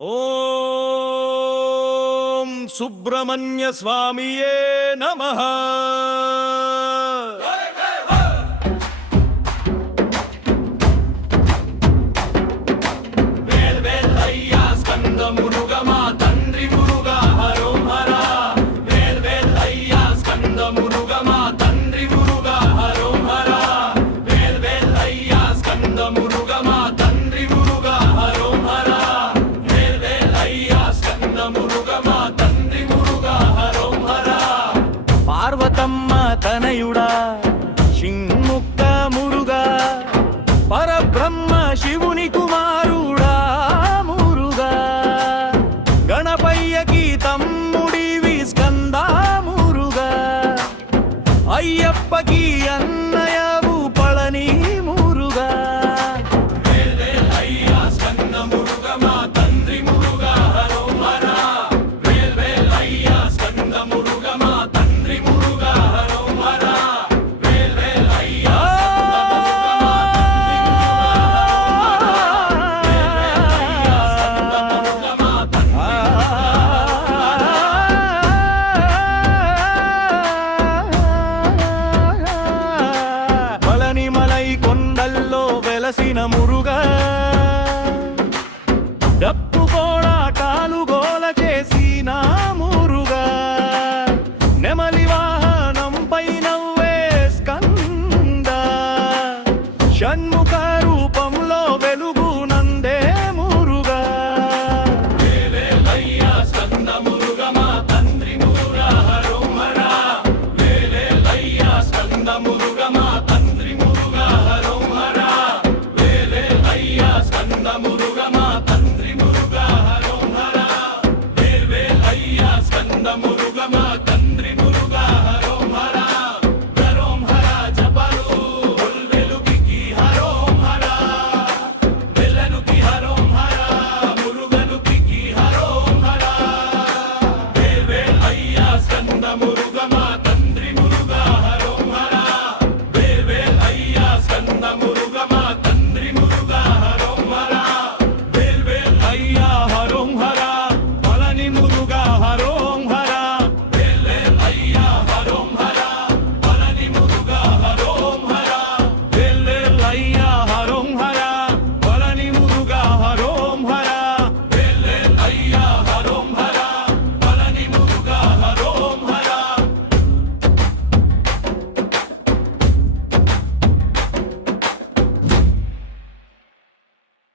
ఓం సుబ్రహ్మణ్య స్వామియే నమః. తనయుడా షింముక్క మురుగా పరబ్రహ్మ శివుని కుమారుడా మురుగా. గణపయ్యకి తమ్ముడివి స్కందా మురుగా. అయ్యప్పకి అన్న కలసిన మురుగా. డప్పు పోరాటాలు గోల చేసిన మురుగా. నెమలి వాహనం పైన వేస్కంద షణ్ముఖారు muda, muda.